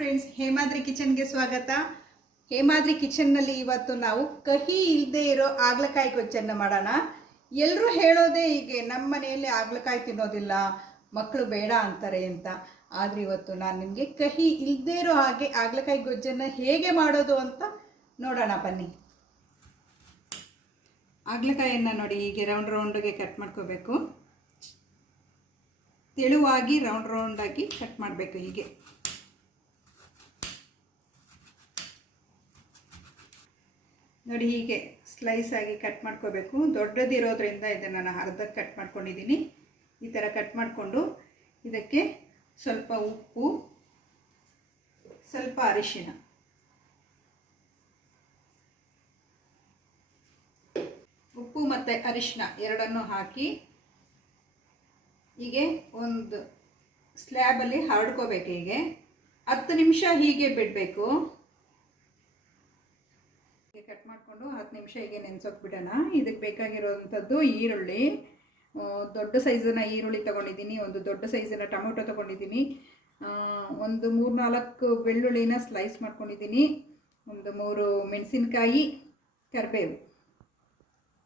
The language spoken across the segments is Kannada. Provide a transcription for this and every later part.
ಫ್ರೆಂಡ್ಸ್ ಹೇಮಾದ್ರಿ ಕಿಚನ್ಗೆ ಸ್ವಾಗತ. ಹೇಮಾದ್ರಿ ಕಿಚನ್ನಲ್ಲಿ ಇವತ್ತು ನಾವು ಕಹಿ ಇಲ್ಲದೆ ಇರೋ ಆಗ್ಲಕಾಯಿ ಗೊಜ್ಜನ್ನು ಮಾಡೋಣ. ಎಲ್ಲರೂ ಹೇಳೋದೇ ಹೀಗೆ ನಮ್ಮ ಮನೆಯಲ್ಲಿ ಆಗ್ಲಕಾಯಿ ತಿನ್ನೋದಿಲ್ಲ ಮಕ್ಕಳು ಬೇಡ ಅಂತಾರೆ ಅಂತ. ಆದರೆ ಇವತ್ತು ನಾನು ನಿಮಗೆ ಕಹಿ ಇಲ್ಲದೆ ಇರೋ ಹಾಗೆ ಆಗ್ಲಕಾಯಿ ಗೊಜ್ಜನ್ನು ಹೇಗೆ ಮಾಡೋದು ಅಂತ ನೋಡೋಣ, ಬನ್ನಿ. ಆಗ್ಲಕಾಯನ್ನು ನೋಡಿ, ಹೀಗೆ ರೌಂಡ್ ರೌಂಡ್ಗೆ ಕಟ್ ಮಾಡ್ಕೋಬೇಕು. ತೆಳುವಾಗಿ ರೌಂಡ್ ರೌಂಡಾಗಿ ಕಟ್ ಮಾಡಬೇಕು ಹೀಗೆ. ನೋಡಿ ಹೀಗೆ ಸ್ಲೈಸ್ ಆಗಿ ಕಟ್ ಮಾಡ್ಕೋಬೇಕು. ದೊಡ್ಡದಿರೋದ್ರಿಂದ ಇದನ್ನು ನಾನು ಅರ್ಧಕ್ಕೆ ಕಟ್ ಮಾಡ್ಕೊಂಡಿದ್ದೀನಿ ಈ ಥರ ಕಟ್ ಮಾಡಿಕೊಂಡು ಇದಕ್ಕೆ ಸ್ವಲ್ಪ ಉಪ್ಪು, ಸ್ವಲ್ಪ ಅರಿಶಿನ ಉಪ್ಪು ಮತ್ತು ಅರಿಶಿನ ಎರಡನ್ನು ಹಾಕಿ ಹೀಗೆ ಒಂದು ಸ್ಲ್ಯಾಬಲ್ಲಿ ಹರಡ್ಕೋಬೇಕು ಹೀಗೆ. ಹತ್ತು ನಿಮಿಷ ಹೀಗೆ ಬಿಡಬೇಕು. ಹೀಗೆ ಕಟ್ ಮಾಡಿಕೊಂಡು ಹತ್ತು ನಿಮಿಷ ಹೀಗೆ ನೆನೆಸೋಕೆ ಬಿಡೋಣ. ಇದಕ್ಕೆ ಬೇಕಾಗಿರೋವಂಥದ್ದು ಈರುಳ್ಳಿ. ದೊಡ್ಡ ಸೈಜನ್ನ ಈರುಳ್ಳಿ ತೊಗೊಂಡಿದ್ದೀನಿ, ಒಂದು ದೊಡ್ಡ ಸೈಜಿನ ಟೊಮೊಟೊ ತೊಗೊಂಡಿದ್ದೀನಿ. ಒಂದು ಮೂರು ನಾಲ್ಕು ಬೆಳ್ಳುಳ್ಳಿನ ಸ್ಲೈಸ್ ಮಾಡ್ಕೊಂಡಿದ್ದೀನಿ. ಒಂದು ಮೂರು ಮೆಣಸಿನ್ಕಾಯಿ, ಕರಿಬೇವು.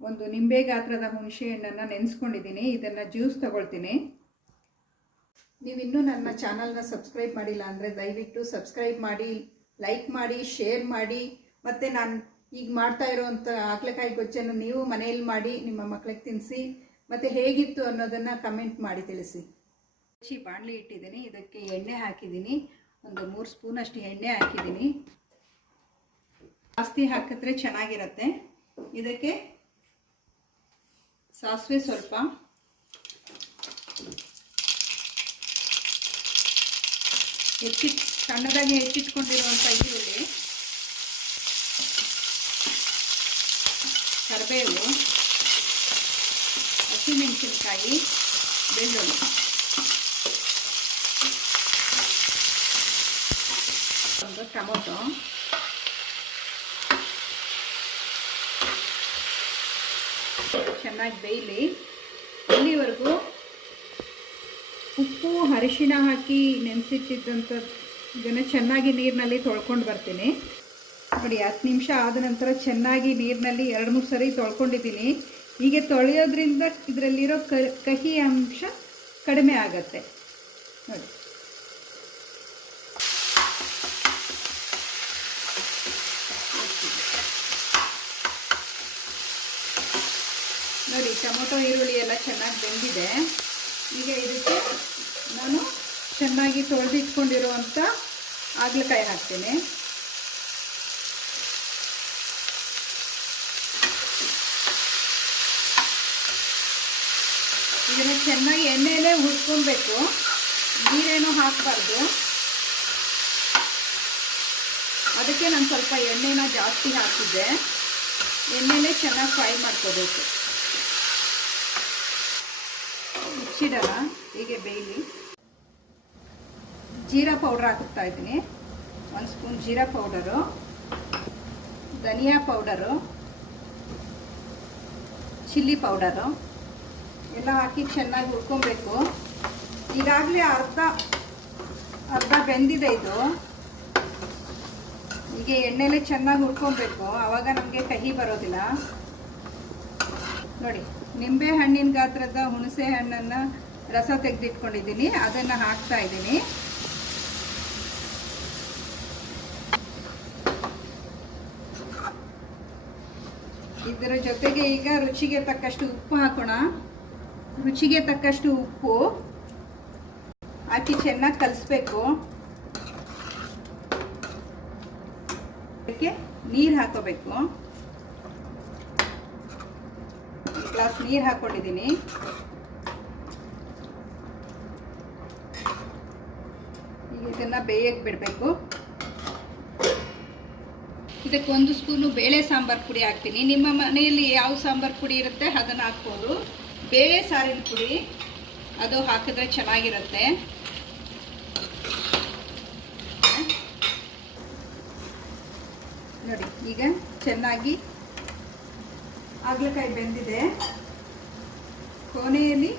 ಒಂದು ನಿಂಬೆ ಗಾತ್ರದ ಹುಣಸೆ ಹಣ್ಣನ್ನು ನೆನೆಸ್ಕೊಂಡಿದ್ದೀನಿ. ಇದನ್ನು ಜ್ಯೂಸ್ ನೀವು ನೀವಿನ್ನೂ ನನ್ನ ಚಾನಲ್ನ ಸಬ್ಸ್ಕ್ರೈಬ್ ಮಾಡಿಲ್ಲ ಅಂದರೆ ದಯವಿಟ್ಟು ಸಬ್ಸ್ಕ್ರೈಬ್ ಮಾಡಿ ಲೈಕ್ ಮಾಡಿ ಶೇರ್ ಮಾಡಿ. ಮತ್ತು ನಾನು ಈಗ ಮಾಡ್ತಾ ಇರೋವಂಥ ಹಾಗಲಕಾಯಿ ಗೊಜ್ಜನ್ನು ನೀವು ಮನೆಯಲ್ಲಿ ಮಾಡಿ ನಿಮ್ಮ ಮಕ್ಕಳಿಗೆ ತಿನ್ನಿಸಿ, ಮತ್ತು ಹೇಗಿತ್ತು ಅನ್ನೋದನ್ನು ಕಮೆಂಟ್ ಮಾಡಿ ತಿಳಿಸಿ. ಹಚ್ಚಿ ಬಾಣಲಿ ಇಟ್ಟಿದ್ದೀನಿ, ಇದಕ್ಕೆ ಎಣ್ಣೆ ಹಾಕಿದ್ದೀನಿ. ಒಂದು ಮೂರು ಸ್ಪೂನ್ ಅಷ್ಟು ಎಣ್ಣೆ ಹಾಕಿದ್ದೀನಿ. ಜಾಸ್ತಿ ಹಾಕಿದ್ರೆ ಚೆನ್ನಾಗಿರುತ್ತೆ. ಇದಕ್ಕೆ ಸಾಸಿವೆ ಸ್ವಲ್ಪ. ಹೆಚ್ಚಿ ಸಣ್ಣದಾಗಿ ಹೆಚ್ಚಿಟ್ಕೊಂಡಿರುವಂಥ ಈರುಳ್ಳಿ ಕರಿಬೇವು ಹಸಿಮೆಣಸಿನಕಾಯಿ, ಬೆಳ್ಳುಳ್ಳಿ. ಒಂದು ಟೊಮೊಟೊ. ಚೆನ್ನಾಗಿ ಬೇಯಲಿ. ಇಲ್ಲಿವರೆಗೂ ಉಪ್ಪು, ಅರಿಶಿಣ ಹಾಕಿ ನೆನೆಸಿಟ್ಟಿದ್ದಂಥ ಇದನ್ನು ಚೆನ್ನಾಗಿ ನೀರಿನಲ್ಲಿ ತೊಳ್ಕೊಂಡು ಬರ್ತೀನಿ. ನೋಡಿ, ಹತ್ತು ನಿಮಿಷ ಆದ ನಂತರ ಚೆನ್ನಾಗಿ ನೀರಿನಲ್ಲಿ ಎರಡು ಮೂರು ಸರಿ ತೊಳ್ಕೊಂಡಿದ್ದೀನಿ. ಹೀಗೆ ತೊಳೆಯೋದ್ರಿಂದ ಇದರಲ್ಲಿರೋ ಕಹಿ ಅಂಶ ಕಡಿಮೆ ಆಗತ್ತೆ. ನೋಡಿ. ನೋಡಿ, ಟೊಮೊಟೊ, ಈರುಳ್ಳಿ ಎಲ್ಲ ಚೆನ್ನಾಗಿ ಬೆಂದಿದೆ. ಈಗ ಇದಕ್ಕೆ ನಾನು ಚೆನ್ನಾಗಿ ತೊಳೆದಿಟ್ಕೊಂಡಿರುವಂಥ ಹಾಗಲಕಾಯಿ ಹಾಕ್ತೀನಿ. ಇದನ್ನು ಚೆನ್ನಾಗಿ ಎಣ್ಣೆಯಲ್ಲೇ ಹುರ್ಕೊಬೇಕು. ನೀರೇನು ಹಾಕಬಾರ್ದು. ಅದಕ್ಕೆ ನಾನು ಸ್ವಲ್ಪ ಎಣ್ಣೆನ ಜಾಸ್ತಿ ಹಾಕಿದ್ದೆ. ಎಣ್ಣೆಲೇ ಚೆನ್ನಾಗಿ ಫ್ರೈ ಮಾಡ್ಕೋಬೇಕು. ಮುಚ್ಚಿಡಲ್ಲ ಹೀಗೆ ಬೇಯಲಿ. ಜೀರಾ ಪೌಡ್ರ್ ಹಾಕ್ತಾ ಇದ್ದೀನಿ. ಒಂದು ಸ್ಪೂನ್ ಜೀರಾ ಪೌಡರು. ಧನಿಯಾ ಪೌಡರು. Chilli powder. ಎಲ್ಲ ಹಾಕಿ ಚೆನ್ನಾಗಿ ಹುರ್ಕೊಬೇಕು. ಈಗಾಗಲೇ ಅರ್ಧ ಅರ್ಧ ಬೆಂದಿದೆ ಇದು. ಹೀಗೆ ಎಣ್ಣೆಲೆ ಚೆನ್ನಾಗಿ ಹುರ್ಕೊಬೇಕು. ಆವಾಗ ನಮಗೆ ಕಹಿ ಬರೋದಿಲ್ಲ. ನೋಡಿ, ನಿಂಬೆ ಹಣ್ಣಿನ ಗಾತ್ರದ ಹುಣಸೆ ಹಣ್ಣನ್ನು ರಸ ತೆಗೆದಿಟ್ಕೊಂಡಿದ್ದೀನಿ. ಅದನ್ನು ಹಾಕ್ತಾ ಇದ್ದೀನಿ. ಇದರ ಜೊತೆಗೆ ಈಗ ರುಚಿಗೆ ತಕ್ಕಷ್ಟು ಉಪ್ಪು ಹಾಕೋಣ. ರುಚಿಗೆ ತಕ್ಕಷ್ಟು ಉಪ್ಪು. ಹಾಕಿ ಚೆನ್ನಾಗಿ ಕಲಿಸ್ಬೇಕು. ಅದಕ್ಕೆ ನೀರು ಹಾಕೋಬೇಕು. ಗ್ಲಾಸ್ ನೀರು ಹಾಕ್ಕೊಂಡಿದ್ದೀನಿ ಈಗ ಇದನ್ನು ಬೇಯಕ್ಕೆ ಬಿಡಬೇಕು. ಇದಕ್ಕೆ ಒಂದು ಸ್ಪೂನು ಬೇಳೆ ಸಾಂಬಾರು ಪುಡಿ ಹಾಕ್ತೀನಿ. ನಿಮ್ಮ ಮನೆಯಲ್ಲಿ ಯಾವ ಸಾಂಬಾರು ಪುಡಿ ಇರುತ್ತೆ ಅದನ್ನು ಹಾಕ್ಬೋದು. ಬೇಳೆ ಸಾರಿನ ಪುಡಿ, ಅದು ಹಾಕಿದ್ರೆ ಚೆನ್ನಾಗಿರುತ್ತೆ. ನೋಡಿ, ಈಗ ಚೆನ್ನಾಗಿ ಹಾಗಲಕಾಯಿ ಬೆಂದಿದೆ. ಕೋಣೆಯಲ್ಲಿ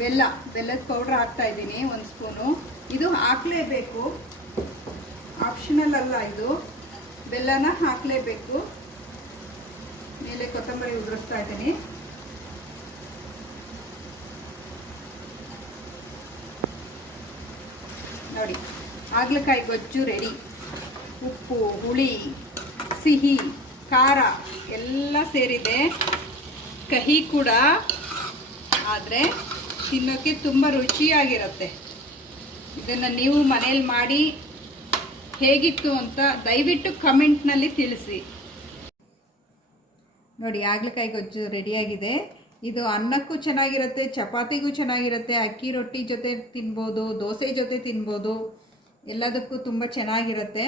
ಬೆಲ್ಲ, ಬೆಲ್ಲದ ಪೌಡರ್ ಹಾಕ್ತಾ ಇದ್ದೀನಿ, ಒಂದು ಸ್ಪೂನು. ಇದು ಹಾಕಲೇಬೇಕು. ಆಪ್ಷನಲ್ ಅಲ್ಲ ಇದು. ಬೆಲ್ಲನ ಹಾಕಲೇಬೇಕು. ಮೇಲೆ ಕೊತ್ತಂಬರಿ ಉದುರಿಸ್ತಾ ಇದ್ದೀನಿ. ನೋಡಿ, ಹಾಗಲಕಾಯಿ ಗೊಜ್ಜು ರೆಡಿ ಉಪ್ಪು, ಹುಳಿ, ಸಿಹಿ, ಖಾರ ಎಲ್ಲ ಸೇರಿದೆ. ಕಹಿ ಕೂಡ, ಆದರೆ ತಿನ್ನೋಕ್ಕೆ ತುಂಬ ರುಚಿಯಾಗಿರುತ್ತೆ. ಇದನ್ನು ನೀವು ಮನೇಲಿ ಮಾಡಿ ಹೇಗಿತ್ತು ಅಂತ ದಯವಿಟ್ಟು ಕಮೆಂಟ್ನಲ್ಲಿ ತಿಳಿಸಿ. ನೋಡಿ ಹಾಗಲಕಾಯಿ ಗೊಜ್ಜು ರೆಡಿಯಾಗಿದೆ. ಇದು ಅನ್ನಕ್ಕೂ ಚೆನ್ನಾಗಿರುತ್ತೆ, ಚಪಾತಿಗೂ ಚೆನ್ನಾಗಿರುತ್ತೆ, ಅಕ್ಕಿ ರೊಟ್ಟಿ ಜೊತೆ ತಿನ್ಬೋದು, ದೋಸೆ ಜೊತೆ ತಿನ್ಬೋದು, ಎಲ್ಲದಕ್ಕೂ ತುಂಬ ಚೆನ್ನಾಗಿರುತ್ತೆ.